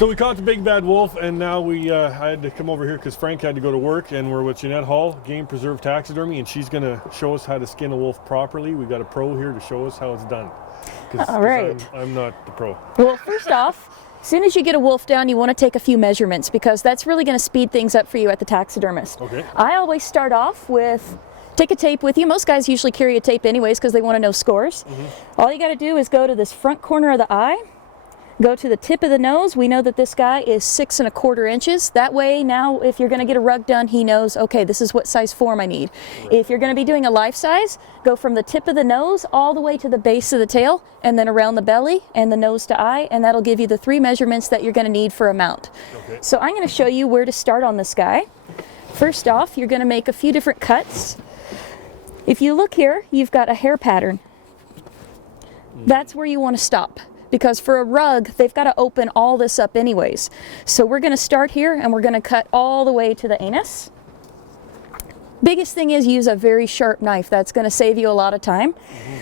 So we caught the big bad wolf, and now we I had to come over here because Frank had to go to work, and we're with Jeanette Hall, Game Preserve Taxidermy, and she's going to show us how to skin a wolf properly. We got a pro here to show us how it's done. All right. I'm not the pro. Well, first off, as soon as you get a wolf down, you want to take a few measurements because that's really going to speed things up for you at the taxidermist. Okay. I always start off with, take a tape with you. Most guys usually carry a tape anyways because they want to know scores. All you got to do is go to this front corner of the eye, go to the tip of the nose. We know that this guy is 6 1/4 inches. That way now if you're going to get a rug done, he knows, okay, this is what size form I need. Right. If you're going to be doing a life size, go from the tip of the nose all the way to the base of the tail and then around the belly and the nose to eye, and that'll give you the 3 measurements that you're going to need for a mount. Okay. So I'm going to show you where to start on this guy. First off, you're going to make a few different cuts. If you look here, you've got a hair pattern. That's where you want to stop. Because for a rug, they've got to open all this up anyways. So we're going to start here and we're going to cut all the way to the anus. Biggest thing is use a very sharp knife. That's going to save you a lot of time.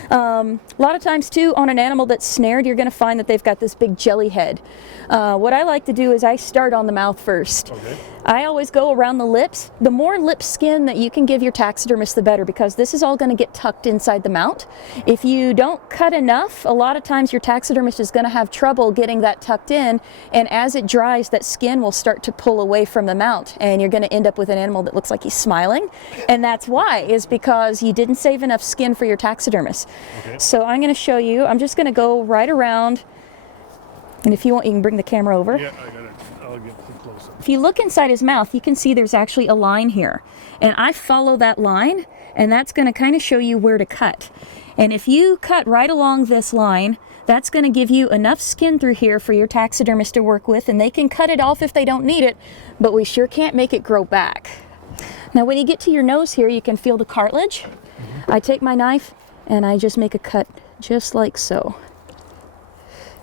A lot of times too, on an animal that's snared, you're going to find that they've got this big jelly head. What I like to do is I start on the mouth first. Okay. I always go around the lips. The more lip skin that you can give your taxidermist, the better, because this is all going to get tucked inside the mount. If you don't cut enough, a lot of times your taxidermist is going to have trouble getting that tucked in, and as it dries, that skin will start to pull away from the mount, and you're going to end up with an animal that looks like he's smiling. And that's why, is because you didn't save enough skin for your taxidermist. Okay. So I'm going to show you. I'm just going to go right around, and if you want, you can bring the camera over. Yeah, I got it. I'll get closer. If you look inside his mouth, you can see there's actually a line here. And I follow that line, and that's going to kind of show you where to cut. And if you cut right along this line, that's going to give you enough skin through here for your taxidermist to work with, and they can cut it off if they don't need it, but we sure can't make it grow back. Now when you get to your nose here, you can feel the cartilage. I take my knife and I just make a cut just like so.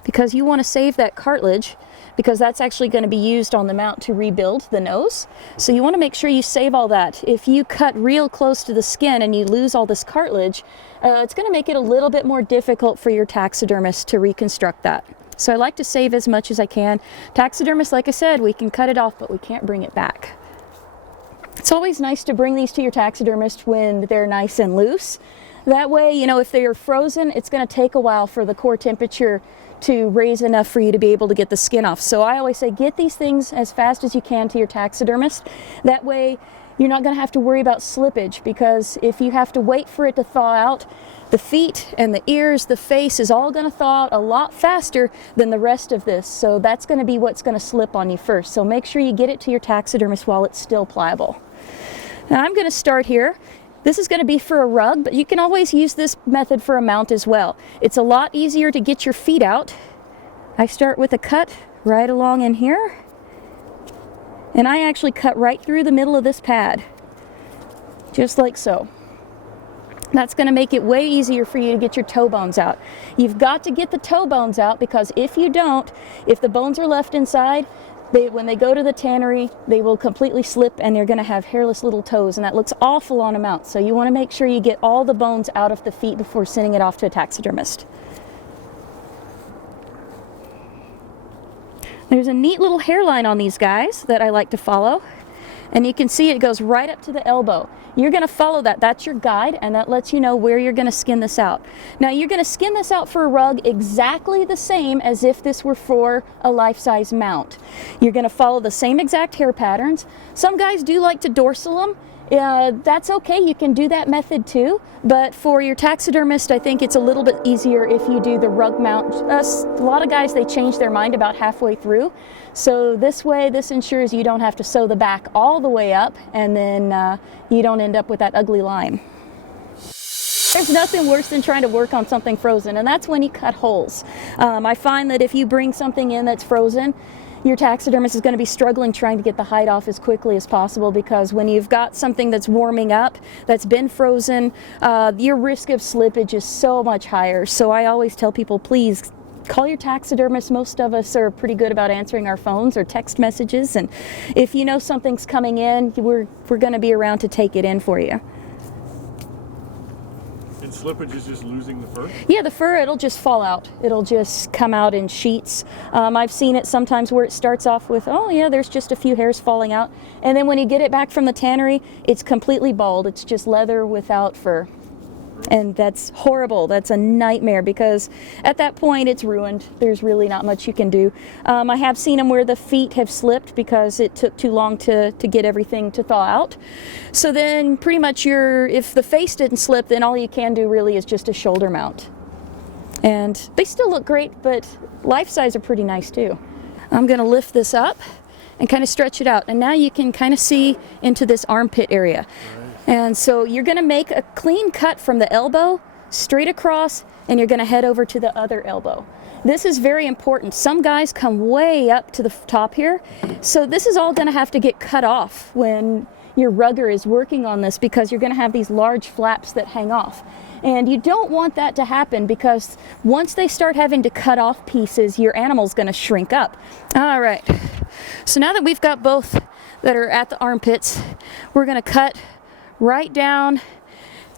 Because you want to save that cartilage, because that's actually going to be used on the mount to rebuild the nose. So you want to make sure you save all that. If you cut real close to the skin and you lose all this cartilage, it's going to make it a little bit more difficult for your taxidermist to reconstruct that. So I like to save as much as I can. Taxidermist, like I said, we can cut it off, but we can't bring it back. It's always nice to bring these to your taxidermist when they're nice and loose. That way, you know, if they are frozen, it's going to take a while for the core temperature to raise enough for you to be able to get the skin off. So I always say get these things as fast as you can to your taxidermist. That way you're not going to have to worry about slippage, because if you have to wait for it to thaw out, the feet and the ears, the face is all going to thaw out a lot faster than the rest of this. So that's going to be what's going to slip on you first. So make sure you get it to your taxidermist while it's still pliable. Now I'm going to start here. This is going to be for a rug, but you can always use this method for a mount as well. It's a lot easier to get your feet out. I start with a cut right along in here, and I actually cut right through the middle of this pad, just like so. That's going to make it way easier for you to get your toe bones out. You've got to get the toe bones out, because if you don't, if the bones are left inside, when they go to the tannery, they will completely slip and they're going to have hairless little toes, and that looks awful on a mount. So you want to make sure you get all the bones out of the feet before sending it off to a taxidermist. There's a neat little hairline on these guys that I like to follow, and you can see it goes right up to the elbow. You're going to follow that. That's your guide, and that lets you know where you're going to skin this out. Now you're going to skin this out for a rug exactly the same as if this were for a life-size mount. You're going to follow the same exact hair patterns. Some guys do like to dorsal them. That's okay, you can do that method too, but for your taxidermist, I think it's a little bit easier if you do the rug mount. A lot of guys, they change their mind about halfway through, so this way, this ensures you don't have to sew the back all the way up, and then you don't end up with that ugly line. There's nothing worse than trying to work on something frozen, and that's when you cut holes. I find that if you bring something in that's frozen, your taxidermist is going to be struggling trying to get the hide off as quickly as possible, because when you've got something that's warming up, that's been frozen, your risk of slippage is so much higher. So I always tell people, please call your taxidermist. Most of us are pretty good about answering our phones or text messages, and if you know something's coming in, we're going to be around to take it in for you. slippage is just losing the fur? Yeah, the fur, it'll just fall out. It'll just come out in sheets. I've seen it sometimes where it starts off with, oh yeah, there's just a few hairs falling out. And then when you get it back from the tannery, it's completely bald. It's just leather without fur. And that's horrible. That's a nightmare because at that point it's ruined. There's really not much you can do. I have seen them where the feet have slipped because it took too long to get everything to thaw out. So then pretty much if the face didn't slip, then all you can do really is just a shoulder mount. And they still look great, but life size are pretty nice too. I'm going to lift this up and kind of stretch it out. And now you can kind of see into this armpit area. And so you're going to make a clean cut from the elbow straight across, and you're going to head over to the other elbow. This is very important. Some guys come way up to the top here. So this is all going to have to get cut off when your rugger is working on this because you're going to have these large flaps that hang off. And you don't want that to happen because once they start having to cut off pieces, your animal's going to shrink up. All right. So now that we've got both that are at the armpits, we're going to cut right down.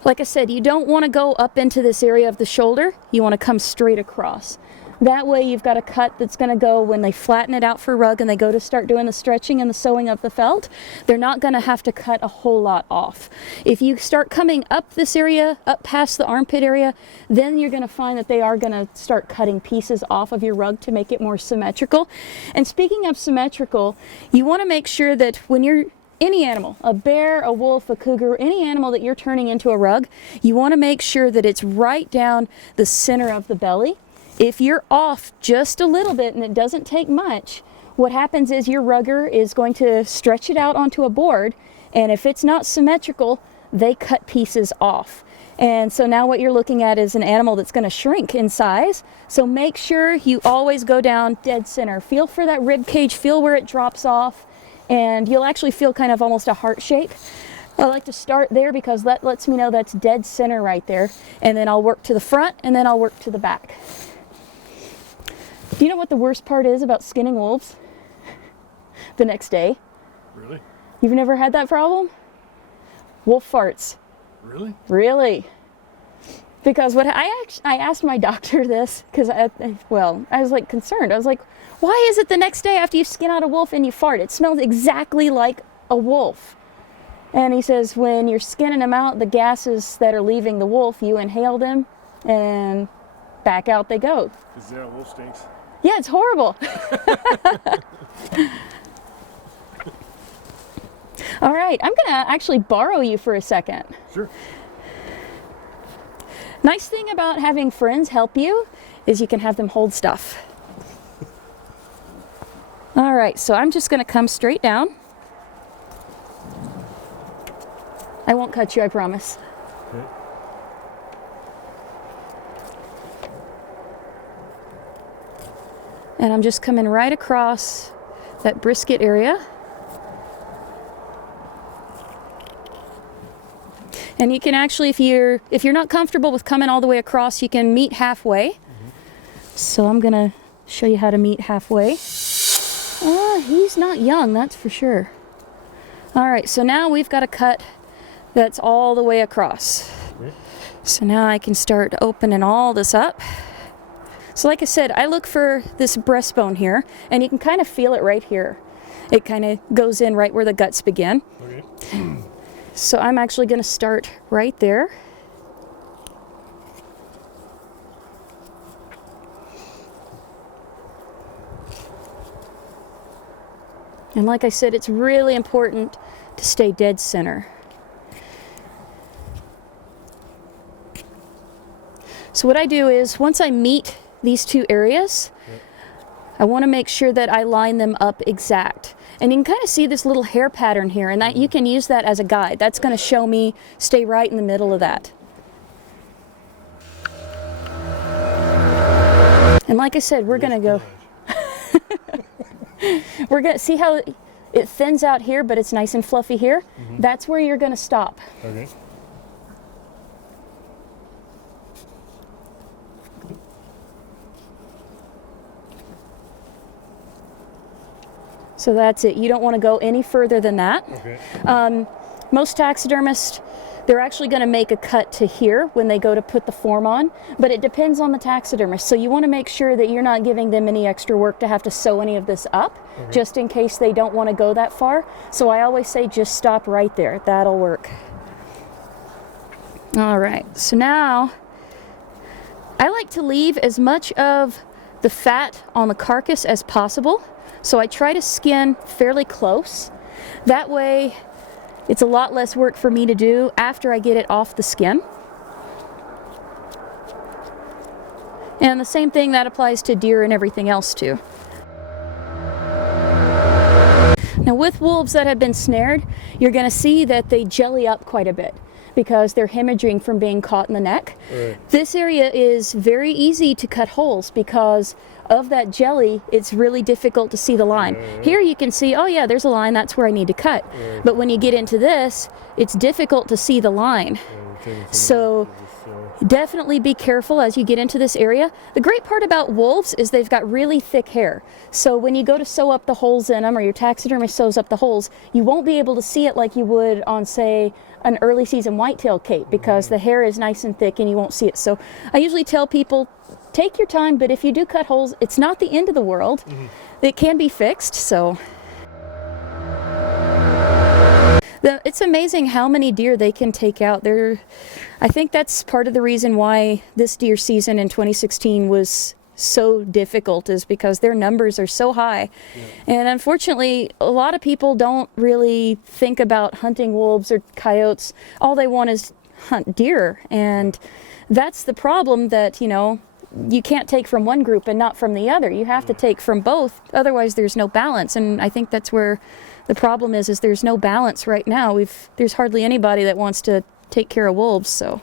Like I said, you don't want to go up into this area of the shoulder. You want to come straight across. That way you've got a cut that's going to go when they flatten it out for rug and they go to start doing the stretching and the sewing of the felt. They're not going to have to cut a whole lot off. If you start coming up this area, up past the armpit area, then you're going to find that they are going to start cutting pieces off of your rug to make it more symmetrical. And speaking of symmetrical, you want to make sure that when you're any animal, a bear, a wolf, a cougar, any animal that you're turning into a rug, you want to make sure that it's right down the center of the belly. If you're off just a little bit, and it doesn't take much, what happens is your rugger is going to stretch it out onto a board, and if it's not symmetrical, they cut pieces off. And so now what you're looking at is an animal that's going to shrink in size. So make sure you always go down dead center. Feel for that rib cage, feel where it drops off, and you'll actually feel kind of almost a heart shape. I like to start there because that lets me know that's dead center right there. And then I'll work to the front and then I'll work to the back. Do you know what the worst part is about skinning wolves the next day? Really? You've never had that problem? Wolf farts. Really? Really. Because what I asked my doctor this because I was like concerned. I was like, why is it the next day after you skin out a wolf and you fart? It smells exactly like a wolf. And he says when you're skinning them out, the gases that are leaving the wolf, you inhale them and back out they go. Because yeah, wolf stinks. Yeah, it's horrible. All right, I'm going to actually borrow you for a second. Sure. Nice thing about having friends help you is you can have them hold stuff. All right, so I'm just going to come straight down. I won't cut you, I promise. Okay. And I'm just coming right across that brisket area. And you can actually, if you're not comfortable with coming all the way across, you can meet halfway. Mm-hmm. So I'm gonna show you how to meet halfway. He's not young, that's for sure. All right, so now we've got a cut that's all the way across. Okay. So now I can start opening all this up. So like I said, I look for this breastbone here, and you can kind of feel it right here. It kind of goes in right where the guts begin. Okay. So I'm actually going to start right there. And like I said, it's really important to stay dead center. So what I do is, once I meet these two areas, I want to make sure that I line them up exact. And you can kind of see this little hair pattern here, and that you can use that as a guide. That's going to show me stay right in the middle of that. And like I said, we're going to go... We're going to see how it thins out here, but it's nice and fluffy here. Mm-hmm. That's where you're going to stop. Okay. So that's it. You don't want to go any further than that. Okay. Most taxidermists, they're actually going to make a cut to here when they go to put the form on, but it depends on the taxidermist. So you want to make sure that you're not giving them any extra work to have to sew any of this up, just in case they don't want to go that far. So I always say just stop right there. That'll work. All right, so now I like to leave as much of the fat on the carcass as possible. So I try to skin fairly close. That way it's a lot less work for me to do after I get it off the skin. And the same thing that applies to deer and everything else too. Now with wolves that have been snared, you're going to see that they jelly up quite a bit because they're hemorrhaging from being caught in the neck. Right. This area is very easy to cut holes because of that jelly. It's really difficult to see the line. Here you can see, oh yeah, there's a line, that's where I need to cut. But when you get into this, it's difficult to see the line. So definitely be careful as you get into this area. The great part about wolves is they've got really thick hair. So when you go to sew up the holes in them, or your taxidermist sews up the holes, you won't be able to see it like you would on, say, an early season whitetail cape, because the hair is nice and thick and you won't see it. So I usually tell people, take your time, but if you do cut holes, it's not the end of the world. It can be fixed, so. It's amazing how many deer they can take out. I think that's part of the reason why this deer season in 2016 was so difficult, is because their numbers are so high. And unfortunately, a lot of people don't really think about hunting wolves or coyotes. All they want is hunt deer, and that's the problem, that, you know, you can't take from one group and not from the other. You have to take from both, otherwise there's no balance. And I think that's where the problem is there's no balance right now. There's hardly anybody that wants to take care of wolves, so.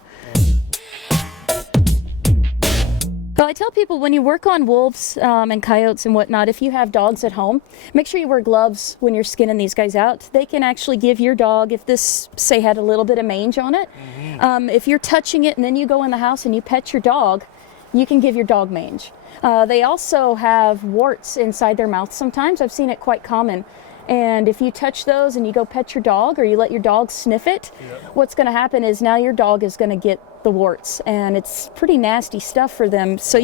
Well, I tell people, when you work on wolves and coyotes and whatnot, if you have dogs at home, make sure you wear gloves when you're skinning these guys out. They can actually give your dog, if this, say, had a little bit of mange on it, if you're touching it and then you go in the house and you pet your dog, you can give your dog mange. They also have warts inside their mouth sometimes. I've seen it quite common. And if you touch those and you go pet your dog, or you let your dog sniff it, what's going to happen is now your dog is going to get the warts, and it's pretty nasty stuff for them. So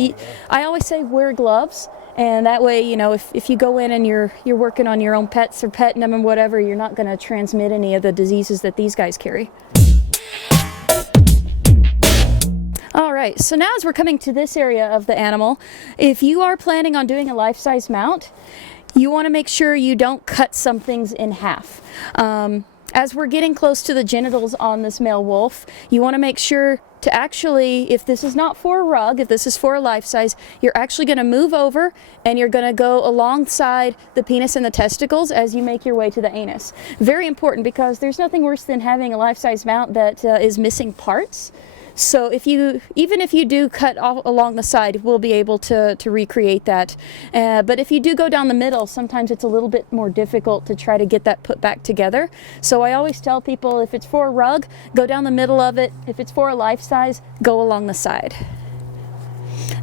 I always say wear gloves, and that way, you know, if you go in and you're working on your own pets or petting them and whatever, you're not going to transmit any of the diseases that these guys carry. All right, so now as we're coming to this area of the animal, if you are planning on doing a life-size mount, you want to make sure you don't cut some things in half. As we're getting close to the genitals on this male wolf, you want to make sure to actually, if this is not for a rug, if this is for a life size, you're actually going to move over and you're going to go alongside the penis and the testicles as you make your way to the anus. Very important, because there's nothing worse than having a life-size mount that is missing parts. So even if you do cut off along the side, we'll be able to recreate that. But if you do go down the middle, sometimes it's a little bit more difficult to try to get that put back together. So I always tell people, if it's for a rug, go down the middle of it. If it's for a life size, go along the side.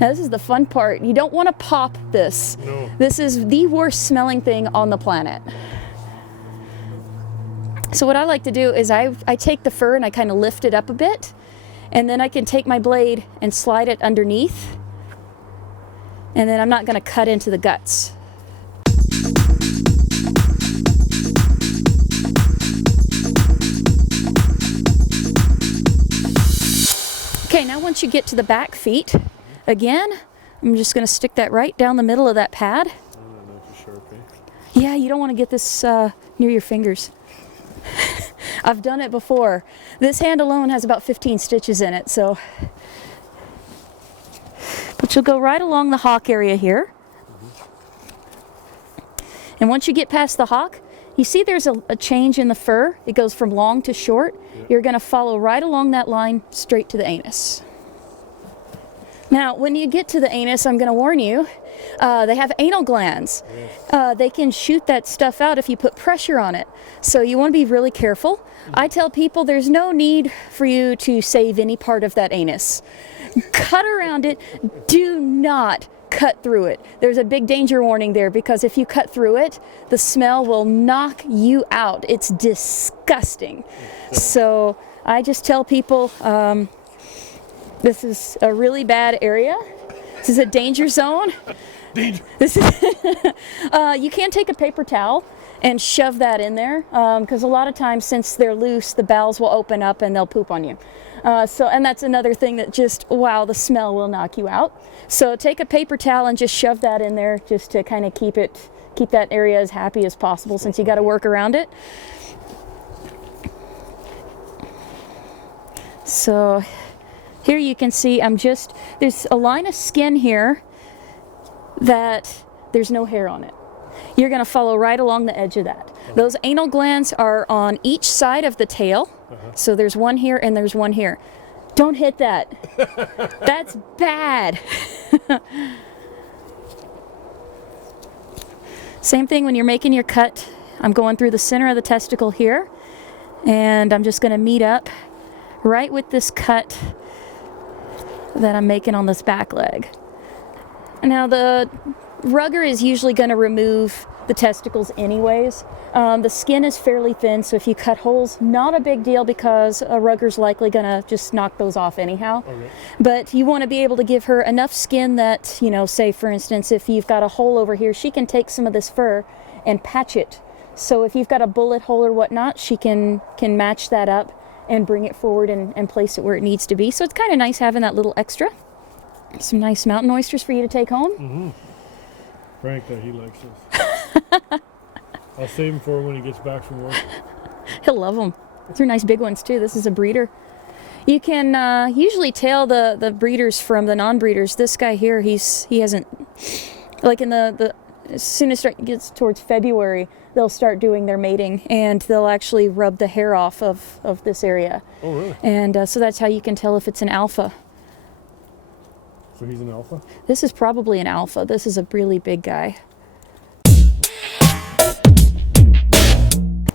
Now this is the fun part. You don't want to pop this. No. This is the worst smelling thing on the planet. So what I like to do is I take the fur and I kind of lift it up a bit. And then I can take my blade and slide it underneath. And then I'm not going to cut into the guts. Okay, now once you get to the back feet, again, I'm just going to stick that right down the middle of that pad. Yeah, you don't want to get this near your fingers. I've done it before. This hand alone has about 15 stitches in it, so. But you'll go right along the hock area here. And once you get past the hock, you see there's a change in the fur. It goes from long to short. You're going to follow right along that line straight to the anus. Now, when you get to the anus, I'm going to warn you, they have anal glands. They can shoot that stuff out if you put pressure on it. So you want to be really careful. I tell people there's no need for you to save any part of that anus. Cut around it. Do not cut through it. There's a big danger warning there, because if you cut through it, the smell will knock you out. It's disgusting. So I just tell people, this is a really bad area. This is a danger zone. Danger. This is you can take a paper towel and shove that in there, because a lot of times, since they're loose, the bowels will open up and they'll poop on you. And that's another thing that just, wow, the smell will knock you out. So take a paper towel and just shove that in there, just to kind of keep that area as happy as possible, since you got to work around it. So here you can see there's a line of skin here that there's no hair on it. You're going to follow right along the edge of that. Those anal glands are on each side of the tail. So there's one here and there's one here. Don't hit that. That's bad. Same thing when you're making your cut. I'm going through the center of the testicle here, and I'm just going to meet up right with this cut that I'm making on this back leg. Now the rugger is usually going to remove the testicles anyways. The skin is fairly thin, so if you cut holes, not a big deal, because a rugger's likely going to just knock those off anyhow. Okay. But you want to be able to give her enough skin that, say for instance, if you've got a hole over here, she can take some of this fur and patch it. So if you've got a bullet hole or whatnot, she can match that up and bring it forward and place it where it needs to be. So it's kind of nice having that little extra. Some nice mountain oysters for you to take home. Mm-hmm. Frank, he likes this. I'll save him for when he gets back from work. He'll love them. They're nice big ones too. This is a breeder. You can usually tell the breeders from the non-breeders. This guy here, he hasn't, like in the as soon as it gets towards February, they'll start doing their mating, and they'll actually rub the hair off of this area. Oh, really? And so that's how you can tell if it's an alpha. So he's an alpha? This is probably an alpha. This is a really big guy.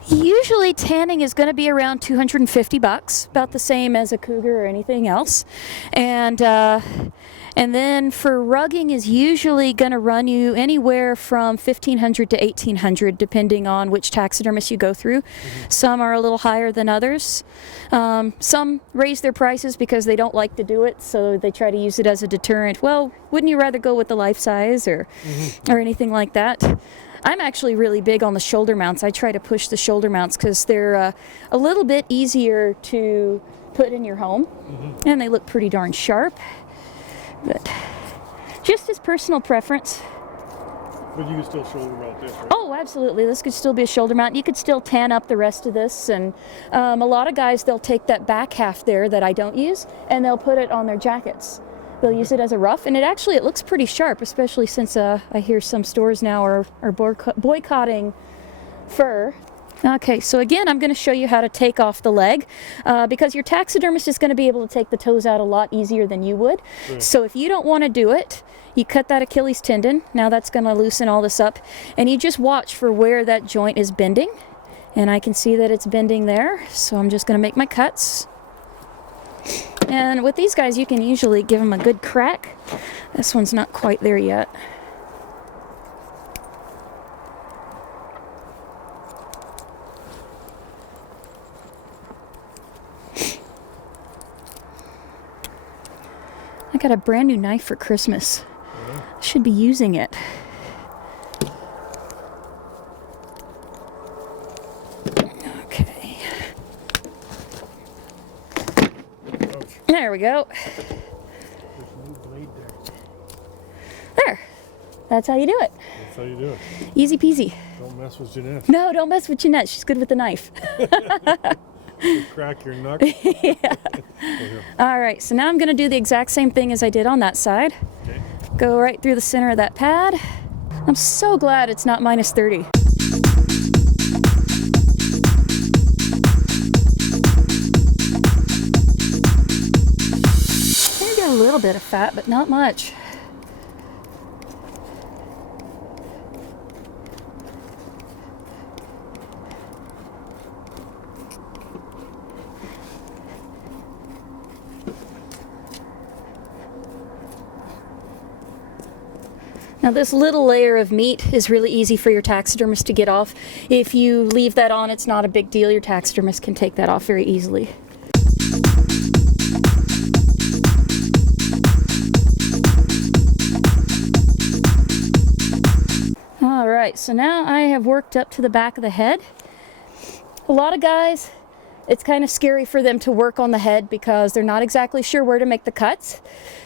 Usually tanning is going to be around $250, about the same as a cougar or anything else. And then for rugging is usually going to run you anywhere from $1,500 to $1,800, depending on which taxidermist you go through. Mm-hmm. Some are a little higher than others. Some raise their prices because they don't like to do it, so they try to use it as a deterrent. Well, wouldn't you rather go with the life size or anything like that? I'm actually really big on the shoulder mounts. I try to push the shoulder mounts because they're a little bit easier to put in your home, and they look pretty darn sharp. But just as personal preference. But you can still shoulder mount this, right? Oh, absolutely. This could still be a shoulder mount. You could still tan up the rest of this. And a lot of guys, they'll take that back half there that I don't use, and they'll put it on their jackets. They'll use it as a ruff, and it looks pretty sharp, especially since I hear some stores now are boycotting fur. Okay, so again, I'm going to show you how to take off the leg, because your taxidermist is going to be able to take the toes out a lot easier than you would. Right. So if you don't want to do it, you cut that Achilles tendon. Now that's going to loosen all this up, and you just watch for where that joint is bending. And I can see that it's bending there, so I'm just going to make my cuts. And with these guys, you can usually give them a good crack. This one's not quite there yet. I got a brand new knife for Christmas. I should be using it. Okay. There we go. There. That's how you do it. That's how you do it. Easy peasy. Don't mess with Jeanette. No, don't mess with Jeanette. She's good with the knife. You crack your knuckle. Yeah. All right, so now I'm going to do the exact same thing as I did on that side. Okay. Go right through the center of that pad. I'm so glad it's not minus 30. Maybe a little bit of fat, but not much. Now this little layer of meat is really easy for your taxidermist to get off. If you leave that on, it's not a big deal. Your taxidermist can take that off very easily. All right, so now I have worked up to the back of the head. A lot of guys, it's kind of scary for them to work on the head because they're not exactly sure where to make the cuts.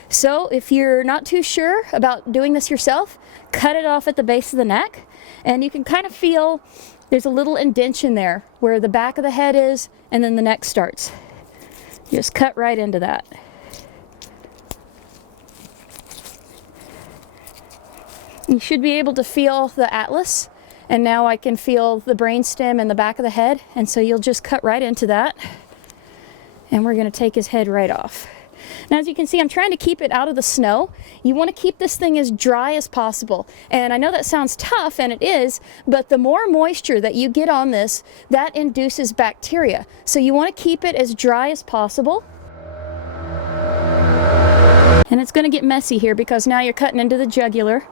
So if you're not too sure about doing this yourself, cut it off at the base of the neck, and you can kind of feel there's a little indentation there where the back of the head is and then the neck starts. Just cut right into that. You should be able to feel the atlas, and now I can feel the brainstem and the back of the head, and so you'll just cut right into that, and we're going to take his head right off. Now, as you can see, I'm trying to keep it out of the snow. You want to keep this thing as dry as possible, and I know that sounds tough, and it is, but the more moisture that you get on this, that induces bacteria. So you want to keep it as dry as possible. And it's going to get messy here because now you're cutting into the jugular.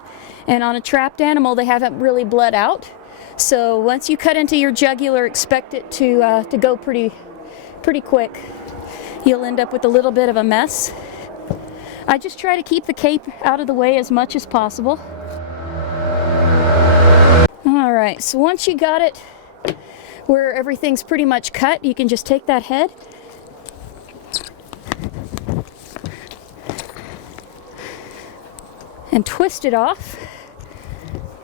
And on a trapped animal, they haven't really bled out. So once you cut into your jugular, expect it to go pretty quick. You'll end up with a little bit of a mess. I just try to keep the cape out of the way as much as possible. All right, so once you got it where everything's pretty much cut, you can just take that head and twist it off.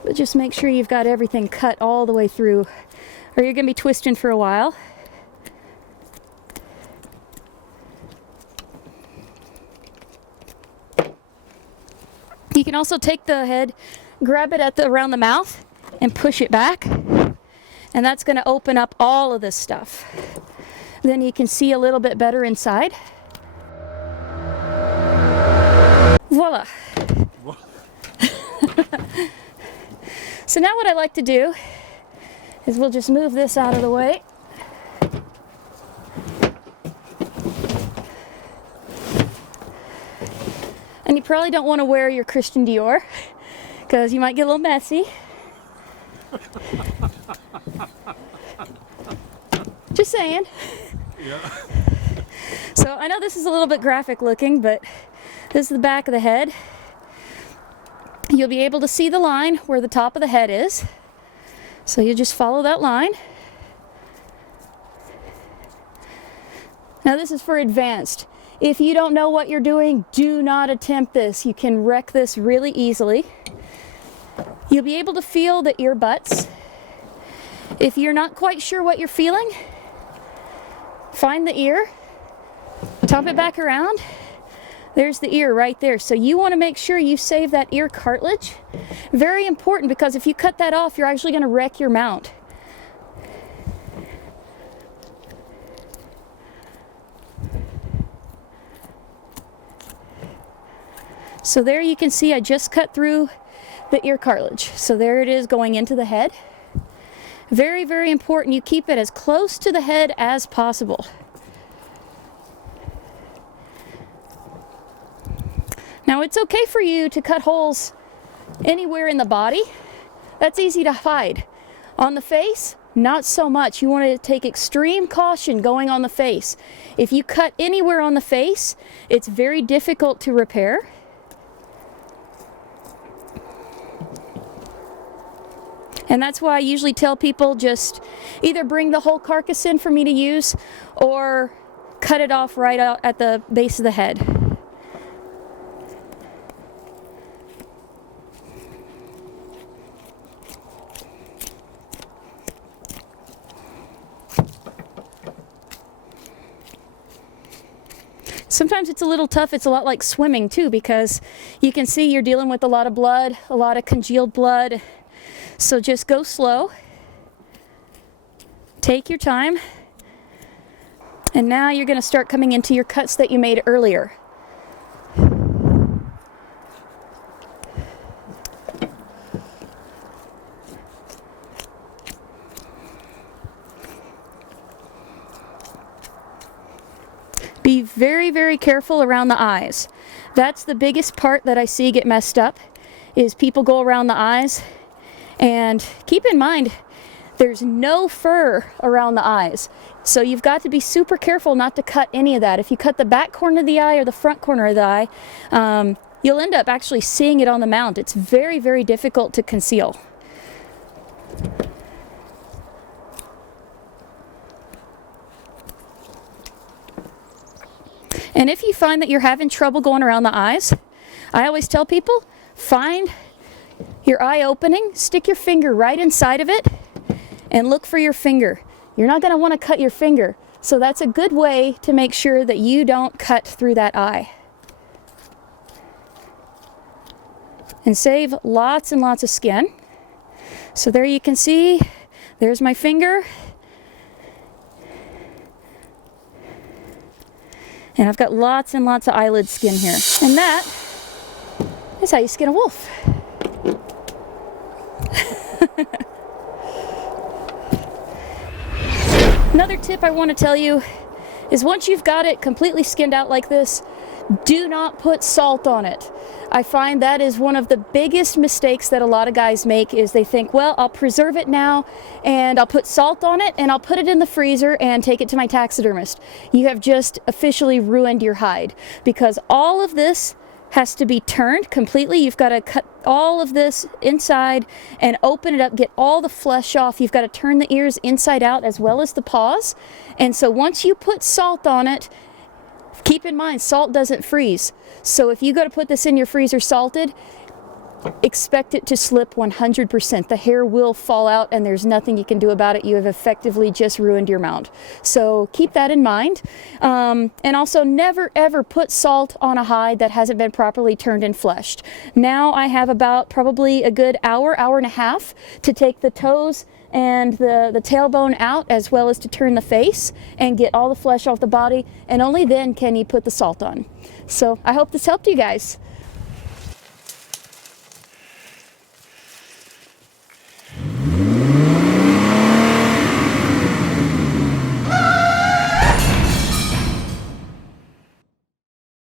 But just make sure you've got everything cut all the way through, or you're going to be twisting for a while. You can also take the head, grab it around the mouth, and push it back. And that's going to open up all of this stuff. Then you can see a little bit better inside. Voila. So now what I like to do is we'll just move this out of the way. And you probably don't want to wear your Christian Dior because you might get a little messy. Just saying. Yeah. So I know this is a little bit graphic looking, but this is the back of the head. You'll be able to see the line where the top of the head is. So you just follow that line. Now this is for advanced. If you don't know what you're doing, do not attempt this. You can wreck this really easily. You'll be able to feel the ear butts. If you're not quite sure what you're feeling, find the ear, top it back around. There's the ear right there. So you want to make sure you save that ear cartilage. Very important, because if you cut that off, you're actually going to wreck your mount. So there you can see I just cut through the ear cartilage. So there it is going into the head. Very, very important you keep it as close to the head as possible. Now it's okay for you to cut holes anywhere in the body. That's easy to hide. On the face, not so much. You want to take extreme caution going on the face. If you cut anywhere on the face, it's very difficult to repair. And that's why I usually tell people just either bring the whole carcass in for me to use or cut it off right out at the base of the head. Sometimes it's a little tough. It's a lot like swimming too, because you can see you're dealing with a lot of blood, a lot of congealed blood. So just go slow. Take your time. And now you're going to start coming into your cuts that you made earlier. Be very, very careful around the eyes. That's the biggest part that I see get messed up, is people go around the eyes, and keep in mind there's no fur around the eyes, so you've got to be super careful not to cut any of that. If you cut the back corner of the eye or the front corner of the eye, you'll end up actually seeing it on the mount. It's very, very difficult to conceal. And if you find that you're having trouble going around the eyes, I always tell people, find your eye opening, stick your finger right inside of it, and look for your finger. You're not going to want to cut your finger, so that's a good way to make sure that you don't cut through that eye. And save lots and lots of skin. So there you can see, there's my finger. And I've got lots and lots of eyelid skin here. And that is how you skin a wolf. Another tip I want to tell you is once you've got it completely skinned out like this, do not put salt on it. I find that is one of the biggest mistakes that a lot of guys make, is they think, well, I'll preserve it now and I'll put salt on it and I'll put it in the freezer and take it to my taxidermist. You have just officially ruined your hide, because all of this has to be turned completely. You've got to cut all of this inside and open it up, get all the flesh off. You've got to turn the ears inside out as well as the paws. And so once you put salt on it, keep in mind, salt doesn't freeze. So if you go to put this in your freezer salted, expect it to slip 100%. The hair will fall out and there's nothing you can do about it. You have effectively just ruined your mount. So keep that in mind. And also never ever put salt on a hide that hasn't been properly turned and fleshed. Now I have about probably a good hour, hour and a half to take the toes and the tailbone out, as well as to turn the face and get all the flesh off the body, and only then can you put the salt on. So I hope this helped you guys.